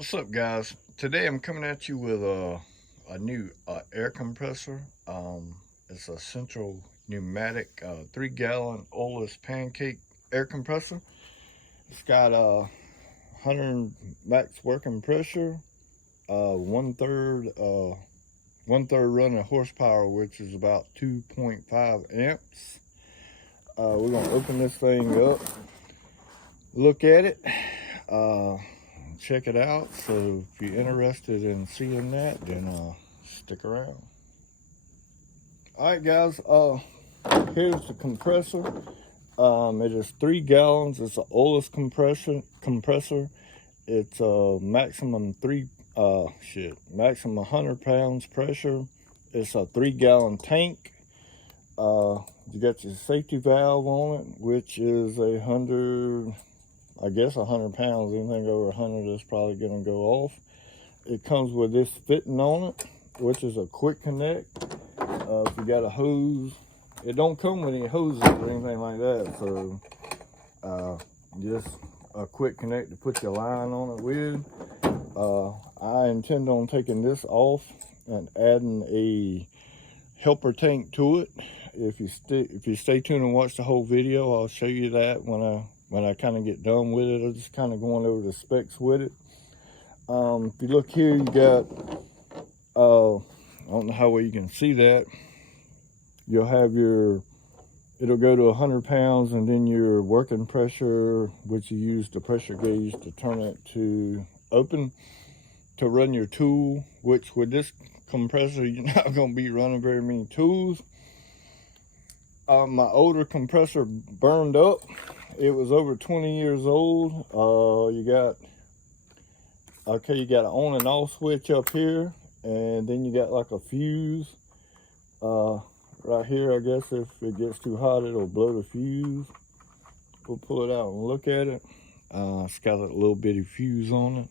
What's up, guys? Today I'm coming at you with a new air compressor. It's a central pneumatic 3-gallon oilless pancake air compressor. It's got a 100 max working pressure, one third running horsepower, which is about 2.5 amps. We're gonna open this thing up, look at it. Check it out. So if you're interested in seeing that, then stick around. All right, guys. Here's the compressor. It is 3 gallons. It's an oilless compressor. It's maximum maximum 100 pounds pressure. It's a 3-gallon tank. You got your safety valve on it, which is 100 pounds. Anything over 100 is probably going to go off. It comes with this fitting on it, which is a quick connect. If you got a hose, it don't come with any hoses or anything like that. So just a quick connect to put your line on it with. I intend on taking this off and adding a helper tank to it. If you stay tuned and watch the whole video, I'll show you that when I kind of get done with it. I'm just kind of going over the specs with it. If you look here, you got, I don't know how well you can see that. You'll have it'll go to 100 pounds, and then your working pressure, which you use the pressure gauge to turn it to open to run your tool, which with this compressor, you're not going to be running very many tools. My older compressor burned up. It was over 20 years old. You got an on and off switch up here, and then you got like a fuse right here. I guess if it gets too hot, it'll blow the fuse. We'll pull it out and look at it. It's got a little bitty fuse on it.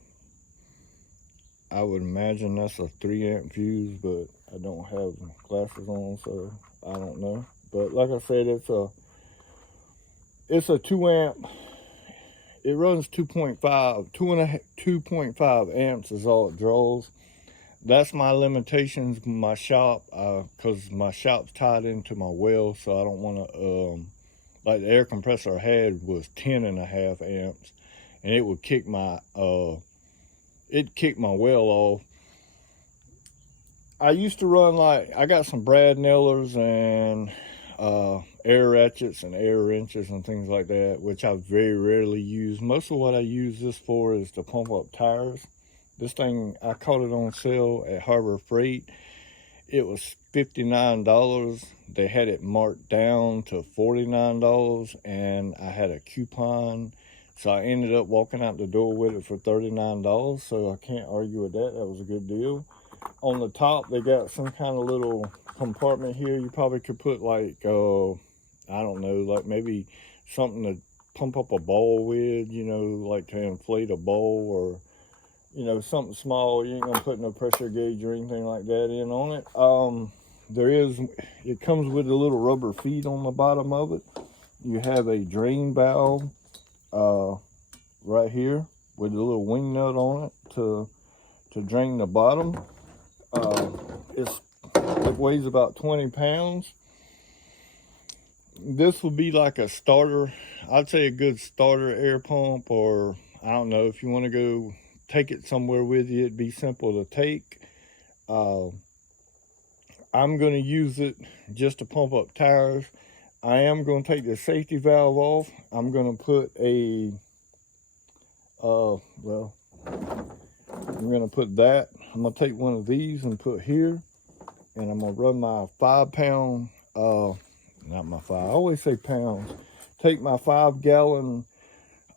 I would imagine that's a 3-amp fuse, but I don't have glasses on, so I don't know. But like I said, it's a 2-amp. It runs 2.5 amps is all it draws. That's my limitations, my shop, because my shop's tied into my well, so I don't want to, like the air compressor I had was 10.5 amps, and it would kick my well off. I used to run I got some brad nailers and air ratchets and air wrenches and things like that, which I very rarely use. Most of what I use this for is to pump up tires. This thing, I caught it on sale at Harbor Freight. It was $59. They had it marked down to $49, and I had a coupon, so I ended up walking out the door with it for $39. So I can't argue with that. That was a good deal. On the top, they got some kind of little compartment here. You probably could put I don't know, like maybe something to pump up a ball with, like to inflate a bowl, or something small. You ain't gonna put no pressure gauge or anything like that in on it. It comes with a little rubber feet on the bottom of it. You have a drain valve right here with a little wing nut on it to drain the bottom. It weighs about 20 pounds. This will be like a starter. I'd say a good starter air pump, or I don't know, if you want to go take it somewhere with you, it'd be simple to take. I'm going to use it just to pump up tires. I am going to take the safety valve off. I'm going to put I'm going to put that. I'm going to take one of these and put here, and I'm going to run my 5-pound, not my 5, I always say pounds. Take my 5-gallon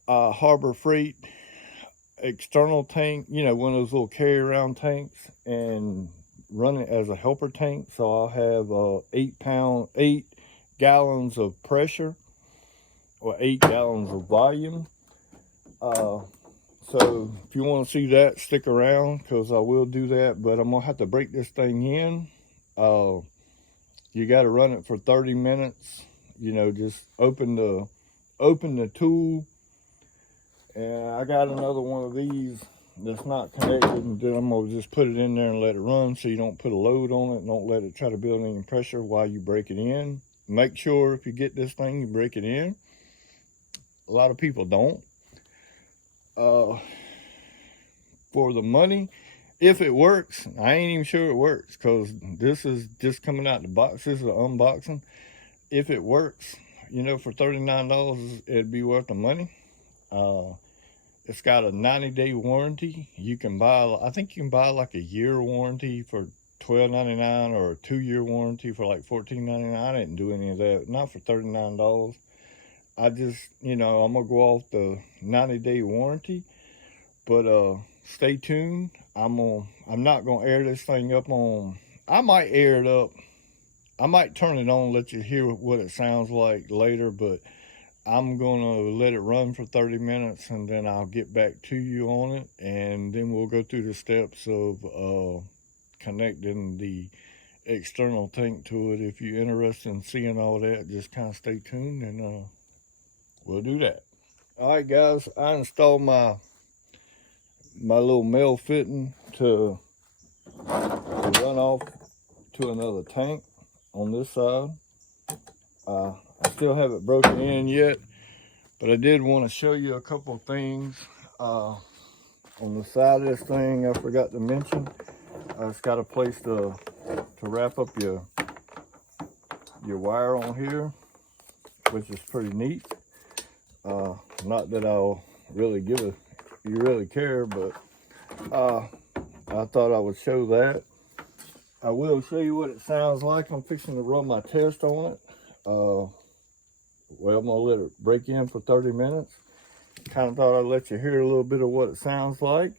Harbor Freight external tank, one of those little carry-around tanks, and run it as a helper tank. So I'll have 8 gallons of pressure, or 8 gallons of volume. So if you want to see that, stick around, because I will do that. But I'm gonna have to break this thing in. You got to run it for 30 minutes. Just open the tool. And I got another one of these that's not connected, and then I'm gonna just put it in there and let it run so you don't put a load on it. Don't let it try to build any pressure while you break it in. Make sure if you get this thing, you break it in. A lot of people don't. For the money, if it works, I ain't even sure it works because this is just coming out the box. This is an unboxing. If it works, you know, for $39, it'd be worth the money. It's got a 90-day warranty. You can buy, I think you can buy like a year warranty for $12.99 or a 2-year warranty for like $14.99. I didn't do any of that, not for $39. I just, you know, I'm gonna go off the 90-day warranty, but stay tuned. I'm not gonna air this thing up on, I might air it up. I might turn it on, let you hear what it sounds like later, but I'm gonna let it run for 30 minutes and then I'll get back to you on it, and then we'll go through the steps of connecting the external tank to it. If you're interested in seeing all that, just kind of stay tuned and we'll do that. All right, guys, I installed my little male fitting to run off to another tank on this side. I still haven't broken in yet, but I did want to show you a couple of things on the side of this thing. I forgot to mention, it's got a place to wrap up your wire on here, which is pretty neat. Not that I'll really you really care, but I thought I would show that. I will show you what it sounds like. I'm fixing to run my test on it. Well, I'm gonna let it break in for 30 minutes. Kind of thought I'd let you hear a little bit of what it sounds like,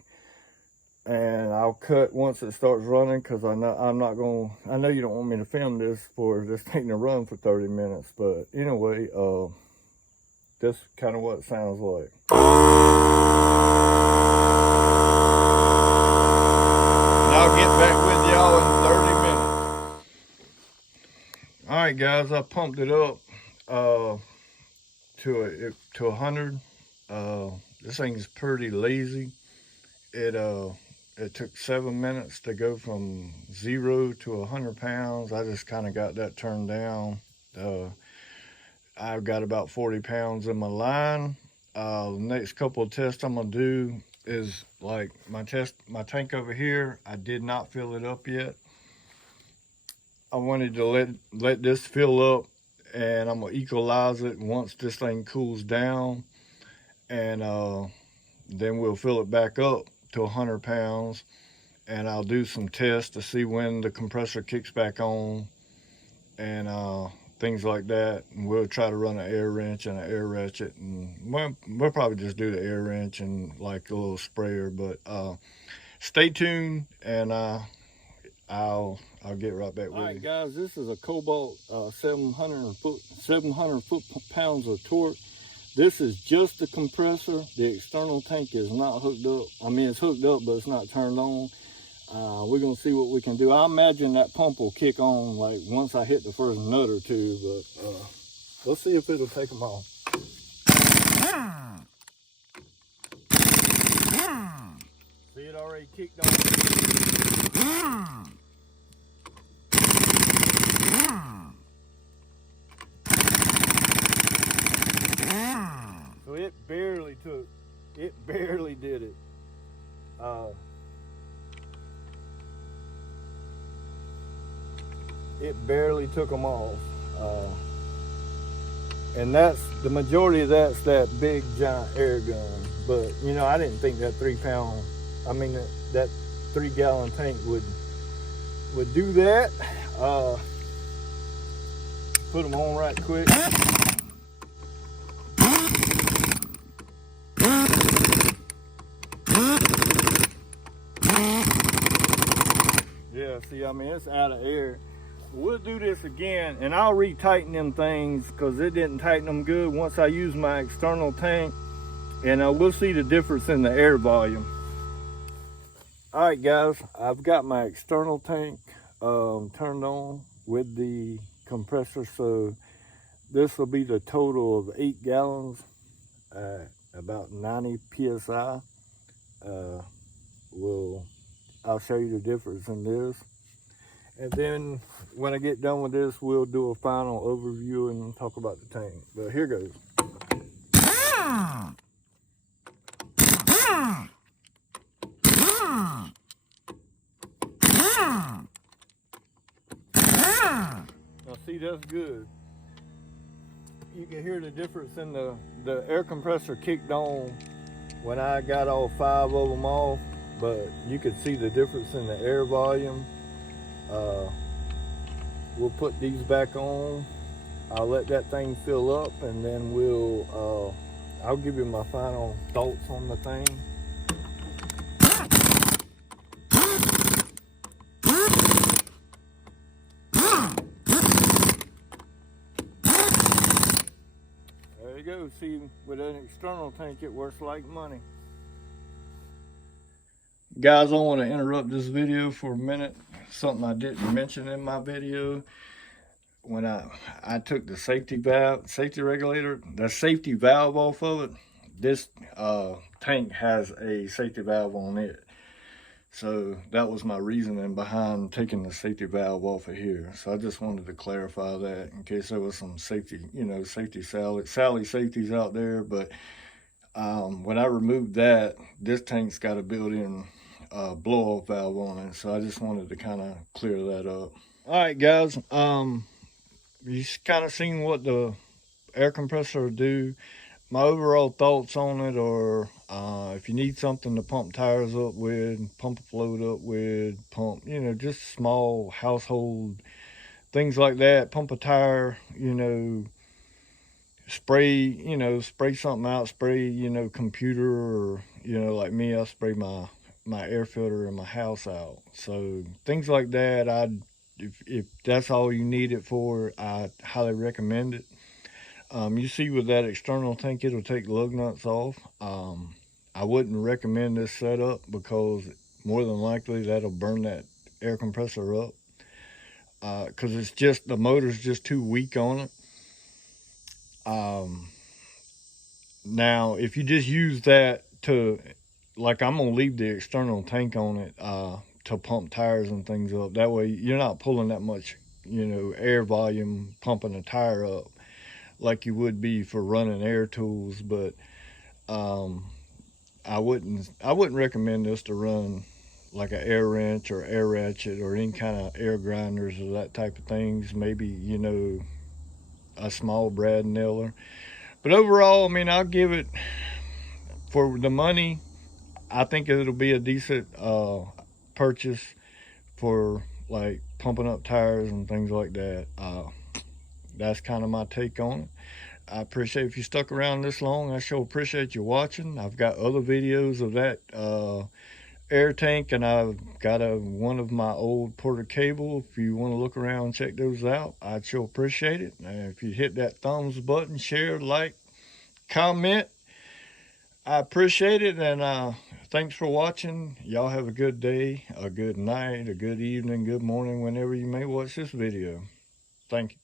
and I'll cut once it starts running because I know you don't want me to film this for this thing to run for 30 minutes, but anyway, that's kind of what it sounds like. And I'll get back with y'all in 30 minutes. All right, guys, I pumped it up to 100. This thing's pretty lazy. It took 7 minutes to go from 0 to 100 pounds. I just kind of got that turned down. I've got about 40 pounds in my line. The next couple of tests I'm gonna do is like my tank over here. I did not fill it up yet. I wanted to let this fill up, and I'm gonna equalize it once this thing cools down, and then we'll fill it back up to 100 pounds, and I'll do some tests to see when the compressor kicks back on, and things like that. And we'll try to run an air wrench and an air ratchet, and we'll probably just do the air wrench and like a little sprayer. But stay tuned, and I'll get right back with you. All right, guys, this is a Cobalt 700 foot-pounds of torque. This is just the compressor. The external tank is not hooked up. I mean, it's hooked up, but it's not turned on. We're gonna see what we can do. I imagine that pump will kick on like once I hit the first nut or two, but let's see if it'll take them off. See, it already kicked on. So it barely did it. It barely took them off. And that's, the majority of that's that big giant air gun. But you know, I didn't think that that 3-gallon tank would do that. Put them on right quick. Yeah, see, I mean, it's out of air. We'll do this again, and I'll retighten them things because it didn't tighten them good once I use my external tank, and we'll see the difference in the air volume. All right, guys, I've got my external tank turned on with the compressor, so this will be the total of 8 gallons, about 90 psi. I'll show you the difference in this. And then when I get done with this, we'll do a final overview and talk about the tank. But here goes. Now see, that's good. You can hear the difference in the air compressor kicked on when I got all 5 of them off, but you can see the difference in the air volume. We'll put these back on. I'll let that thing fill up, and then I'll give you my final thoughts on the thing. There you go. See, with an external tank, it works like money. Guys, I want to interrupt this video for a minute. Something I didn't mention in my video. When I took the safety regulator, the safety valve off of it, this tank has a safety valve on it. So that was my reasoning behind taking the safety valve off of here. So I just wanted to clarify that in case there was some safety, Sally safeties out there. But when I removed that, this tank's got a built-in blow-off valve on it. So I just wanted to kind of clear that up. All right, guys. You kind of seen what the air compressor will do. My overall thoughts on it are, if you need something to pump tires up with, pump a float up with, just small household things like that, pump a tire, spray something out, spray, computer, or, like me, I spray my air filter in my house out. So things like that, if that's all you need it for, I highly recommend it. You see with that external tank, it'll take lug nuts off. I wouldn't recommend this setup because more than likely that'll burn that air compressor up. Because the motor's just too weak on it. Now, if you just use that like I'm gonna leave the external tank on it, to pump tires and things up. That way you're not pulling that much, air volume pumping a tire up like you would be for running air tools. But I wouldn't recommend this to run like an air wrench or air ratchet or any kind of air grinders or that type of things. Maybe, a small brad nailer. But overall, I mean, I'll give it, for the money, I think it'll be a decent purchase for like pumping up tires and things like that. That's kind of my take on it. I appreciate if you stuck around this long. I sure appreciate you watching. I've got other videos of that air tank, and I've got one of my old Porter cable. If you want to look around and check those out, I'd sure appreciate it. And if you hit that thumbs button, share, like, comment, I appreciate it. And thanks for watching. Y'all have a good day, a good night, a good evening, good morning, whenever you may watch this video. Thank you.